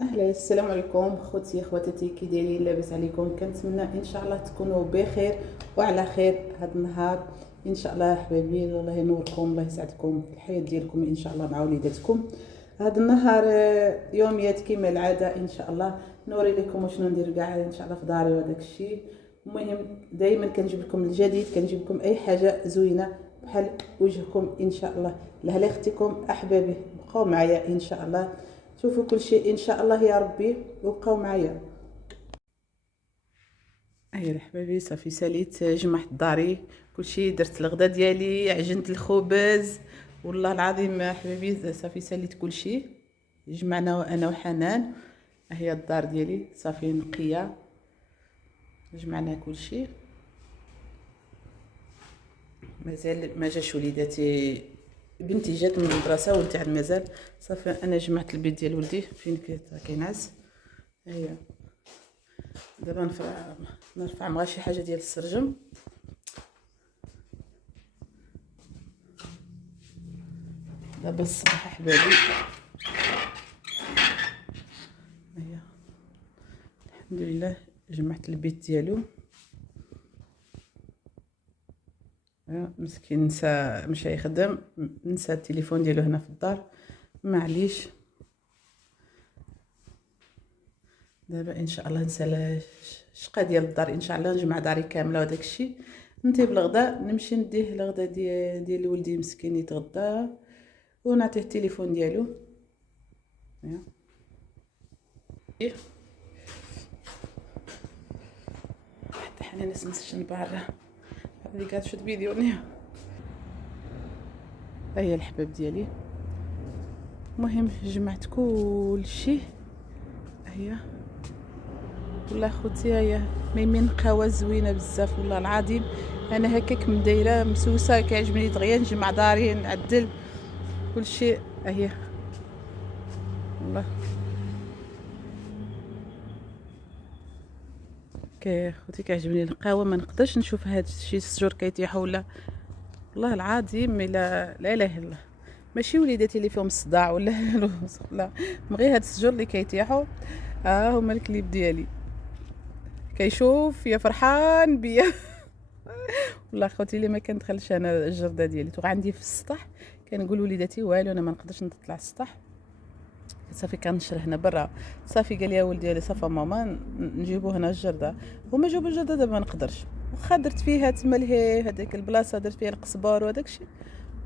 اهلا، السلام عليكم خوتي خواتاتي، كي دايرين؟ لاباس عليكم؟ كنتمنى ان شاء الله تكونوا بخير وعلى خير هذا النهار ان شاء الله. حبايبي الله ينوركم، الله يسعدكم في الحياه ديالكم ان شاء الله مع وليداتكم. هذا النهار يوميات كما العاده ان شاء الله. نوري لكم وشنو ندير كاع ان شاء الله في داري وهذاك الشيء. المهم دائما كنجيب لكم الجديد، كنجيب لكم اي حاجه زوينه بحال وجهكم ان شاء الله. لهلا اختكم احبابي، بقاو معايا ان شاء الله، شوفوا كل شيء ان شاء الله يا ربي، وبقاو معايا. هيا الحبابي صافي ساليت جمعت داري كل شيء، درت الغدا ديالي، عجنت الخبز. والله العظيم حبابي صافي ساليت كل شيء، جمعنا انا وحنان. هي الدار ديالي صافي نقيه، جمعنا كل شيء. مازال ما جاش وليداتي، بنتي جات من المدرسه ولدي عاد مازال. صافي انا جمعت البيت ديال ولدي فين كينعس. هيا دابا نرفع مع شي حاجه ديال السرجم. دابا الصباح احبابي. هيا الحمد لله جمعت البيت ديالو. مسكين نسى مشى يخدم، نسى التليفون ديالو هنا في الدار، معليش. دابا ان شاء الله نسى الشقه ديال الدار، ان شاء الله نجمع داري كامله وداك الشيء. نطيب الغداء، نمشي نديه الغداء ديال ولدي مسكين يتغدى، ونعطيه التليفون ديالو. إيه. حتى حنا نسنسشن برا هذه قاعد شد فيديو نيا. هيا الحباب ديالي، المهم جمعت كل شيء. هيا والله خوتي، هيا ميمين قهوه زوينه بزاف والله العظيم. انا هكاك مدايره مسوسه، كيعجبني دغيا نجمع داري نعدل كل شيء. هيا والله خوتي كيعجبني القهوه، ما نقدرش نشوف هاد الشيء السجور كيطيحوا ولا. والله العظيم لا لا اله الا الله. ماشي وليداتي اللي فيهم الصداع ولا لا، غير هاد السجور اللي كيطيحوا. هما الكليب ديالي كيشوف يا فرحان بيا. والله خوتي اللي ما كندخلش انا الجرده ديالي تو عندي في السطح، كنقول وليداتي والو انا ما نقدرش نطلع السطح، صافي كنشر هنا برا. صافي قال لي ولدي صافا ماما نجيبو هنا الجرده. هما جابوا الجرده، دابا ما نقدرش، واخا درت فيها تما هذيك البلاصه درت فيها القزبر وداك الشيء،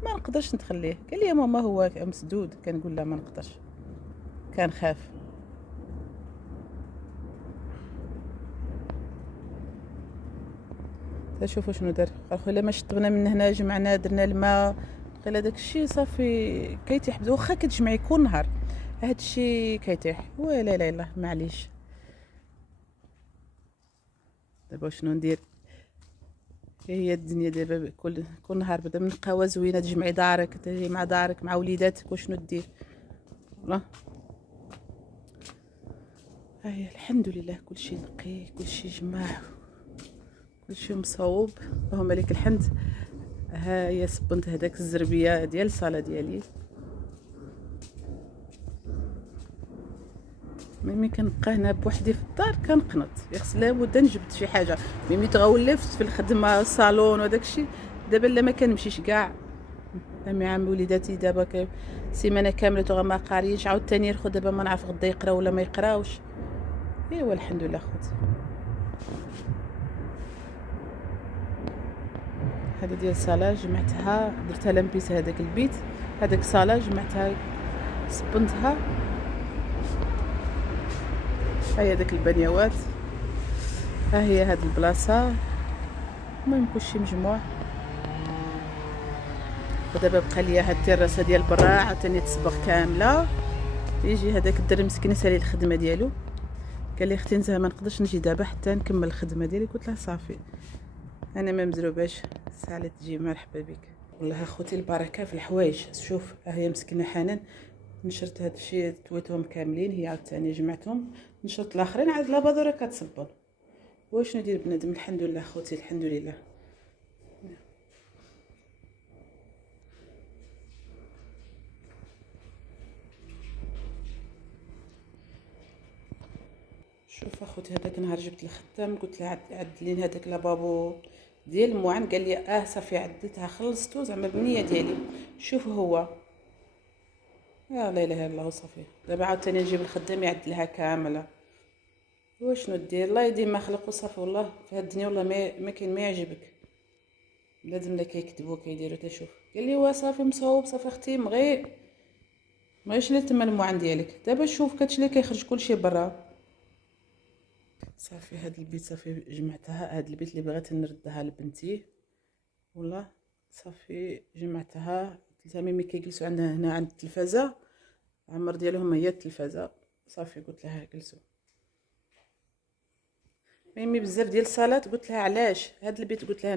ما نقدرش ندخليه. قال لي يا ماما هو مسدود، كنقول لا ما نقدرش، كنخاف. شوفوا شنو دار اخويا، ما شطبنا من هنا، جمعنا درنا الماء، قال داك الشيء صافي كيتيح واخا كتجمعي كل نهار هاد الشيء كيتيح. ولا لا لا معليش. دابا شنو ندير؟ هي الدنيا دابا كل نهار بدا من قهوه زوينه، تجمعي دارك تجي مع دارك مع وليداتك وشنو دير. والله هاي الحمد لله كلشي نقي، كلشي جماع، كلشي مصوب، اللهم لك الحمد. ها هي صبنت هداك الزربيه ديال الصاله ديالي. ملي كنبقى هنا بوحدي في الدار كنقنط، يخص لابد نجبد شي حاجه. ملي تغولفت في الخدمه الصالون وداك الشيء، دابا لا ما كنمشيش كاع. مع وليداتي دابا سيمانه كامله توغا ما قاريينش، عاوتاني يرخو دابا ما نعرف غدا يقرا ولا ما يقراوش. ايوا الحمد لله خوتي. هذه ديال الصاله جمعتها، درتها لمبيس هذاك البيت، هذاك الصاله جمعتها صبنتها. هيا داك البنيوات، ها هي هاد البلاصه. المهم كلشي مجموع. ودابا بقى ليا هاد التيراسه ديال برا عاوتاني تصبغ كامله. يجي هذاك الدري مسكين سالي الخدمه ديالو، قال لي اختي نزها ما نقدرش نجي دابا حتى نكمل الخدمه ديالي. قلت له صافي انا ما مزروباش، ساعه تجي مرحبا بك. والله اخوتي البركه في الحوايج. شوف ها هي مسكينه حنان، نشرت هاد الشيء تويتهم كاملين، هي عاوتاني جمعتهم، نشرت الاخرين عاد لابادوره كتصبن. واش ندير بنادم؟ الحمد لله خوتي الحمد لله. شوف اخوتي، هذاك نهار جبت الخدام قلت له عدل لي هذاك لابابو ديال الموعن، قال لي صافي عدلتها خلصتو زعما بالنيه ديالي. شوف هو لا اله الا الله صافي. دابا عاوتاني نجيب الخدام يعدلها كامله. واشنو دير؟ الله يديم ما خلق وصافي. والله في هاد الدنيا والله ما كاين ما يعجبك. بنادم لا كيكذبوا كيديروا. تشوف قال لي هو صافي مصوب صافي اختي مغيش لا تما الموعن ديالك. دابا شوف كتشلي كيخرج كلشي برا. صافي هاد البيت صافي جمعتها. هاد البيت اللي بغيت نردها لبنتي والله صافي جمعتها. ملي كيجلسوا عندنا هنا عند التلفازه، عمر ديالهم هي التلفازه. صافي قلت لها جلسوا. ميمي بزاف ديال الصالات قلت لها علاش هاد البيت، قلت لها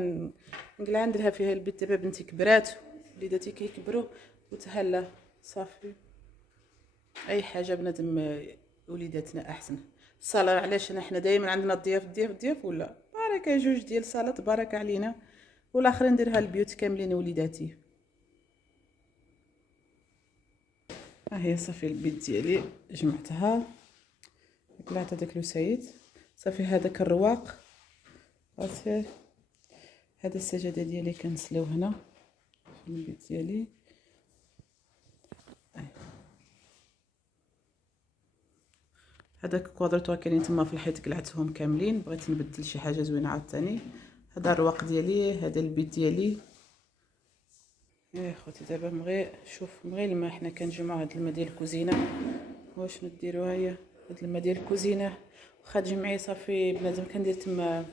نقلع نديرها فيها البيت. دابا بنتي كبرات وليداتي كيكبروا، قلت لها لا صافي اي حاجه بنادم وليداتنا احسن. الصلاه علاش حنا دائما عندنا الضياف ولا بركه جوج ديال الصلاه بركه علينا، والاخرين نديرها البيوت كاملين وليداتي. ها هي صافي البيت ديالي جمعتها. قلعت هذاك الوسايد صافي. هذاك الرواق صافي. هذا السجاده ديالي كنسلاو هنا في البيت ديالي. هذاك كوادرتوا كاينين تما في الحيط قلعتهم كاملين. بغيت نبدل شي حاجه زوينه عاوتاني. هذا الرواق ديالي، هذا البيت ديالي. يا خوتي دابا شوف الماء حنا كنجمعوا هاد الماء ديال الكوزينه. واش نديروا؟ هيا هاد الماء ديال الكوزينه واخا تجمعيه صافي بنادم كندير تما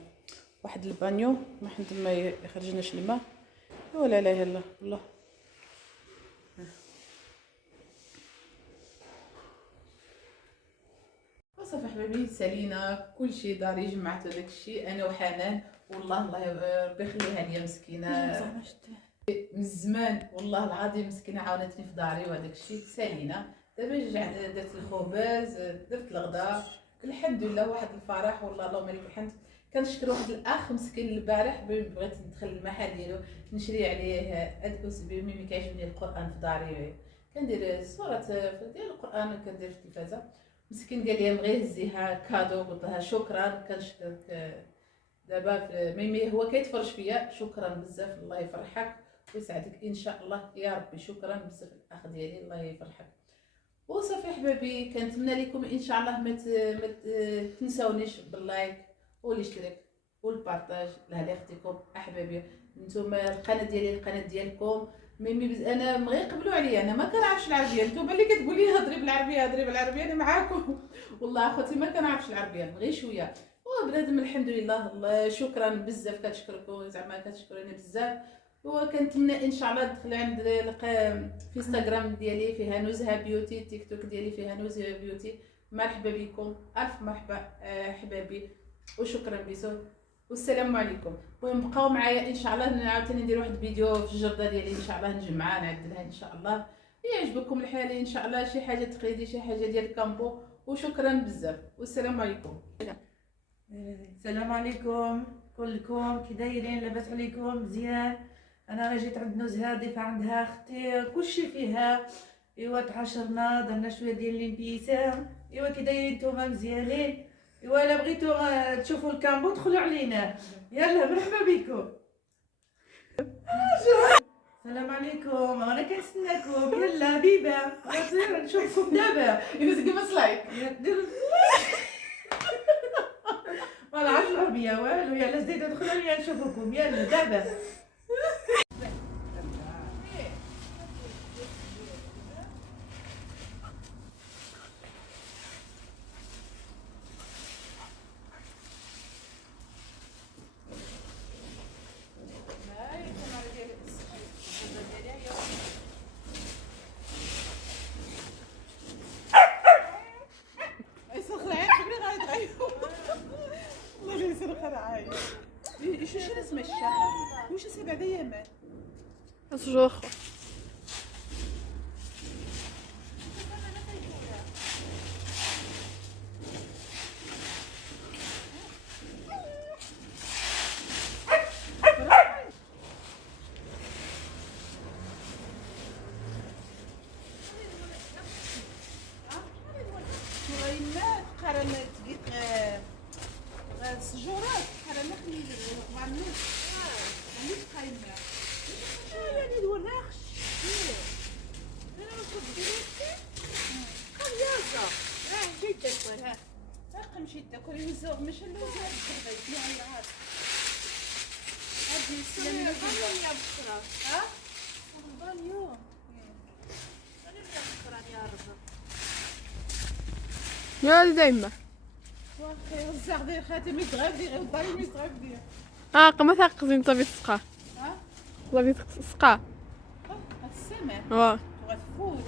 واحد البانيو ما حنا تما يخرجناش الماء ولا لا اله الا الله. صافي حبايبي سالينا كلشي داري جمعت هذاك الشيء انا وحنان. والله ربي يخليها ليا مسكينه من زمان والله العظيم مسكينه عاونتني في داري وهذاك الشيء سالينا. دابا درت الخبز درت الغداء الحمد لله. واحد الفرح والله اللهم لك الحمد. كنشكر واحد الاخ مسكين البارح بغيت ندخل المحل ديالو نشري عليه هاد الاسبوع. ملي كيعجبني القران في داري كندير صوره ديال القران كندير في التلفازه. مسكين قال لي بغي هزيها كادو. قلت لها شكرا كنشكرك. دابا ميمي هو كيتفرج فيا. شكرا بزاف الله يفرحك ويسعدك ان شاء الله يا ربي. شكرا بزاف الاخ ديالي الله يفرحك. وصافي حبابي كنتمنى لكم ان شاء الله ما تنساونيش باللايك والاشتراك والبارطاج لهلا اختكم احبابي. نتوما القناه ديالي القناه ديالكم. ميمي انا بغا يقبلوا عليا. انا ما كنعرفش العربيه. نتوما اللي كتقولي هضري بالعربيه انا معاكم. والله اخوتي ما كنعرفش العربيه غير شويه. وبنادم الحمد لله شكرا بزاف. كتشكركم زعما كتشكروني بزاف. وكنتمنى ان شاء الله تدخل عند في انستغرام ديالي فيها نزهه بيوتي، تيك توك ديالي فيها نزهه بيوتي. مرحبا بكم الف مرحبا احبابي وشكرا بزاف والسلام عليكم. المهم بقاو معايا ان شاء الله. عاوتاني ندير واحد الفيديو في الجرده ديالي ان شاء الله نجمعها نعدلها ان شاء الله يعجبكم الحال ان شاء الله. شي حاجه تقليدي شي حاجه ديال الكامبو. وشكرا بزاف والسلام عليكم. السلام عليكم كلكم، كي دايرين؟ لاباس عليكم؟ مزيان. انا جيت عند نزهه ضيفه عندها اختي كلشي فيها. ايوا تعاشرنا درنا شويه ديال ليمبيسه. ايوا كي دايرين نتوما؟ مزيانين. ايوا الا بغيتو تشوفوا الكامبو دخلوا علينا. يلا مرحبا بكم. السلام عليكم وانا كنستناكم. يلا بيبه نشوفكم دابا. give us like. ما نعرفش العربيه والو. يلا زيدوا دخلوا ليا نشوفكم. يلا دابا. شو اسمه الشهر؟ وش 7 ايام؟ أصجوخ قرنت السجورات بحال نخلي وعنوش مانيش قايمه يعني الوراخش انا ما كنت خيازه جيت تاكل ها مشيت تاكل يوزو مش اللوزه بغيت لي عيط هادي السلام يا بكره ها رمضان اليوم انا بكره يا رب يا دايما واخي وزع دير خاتمي تغادي غير ضايع مي تغادي قما ثاقزين طبي تسقى ها طبي تسقى السمك واه غتفوت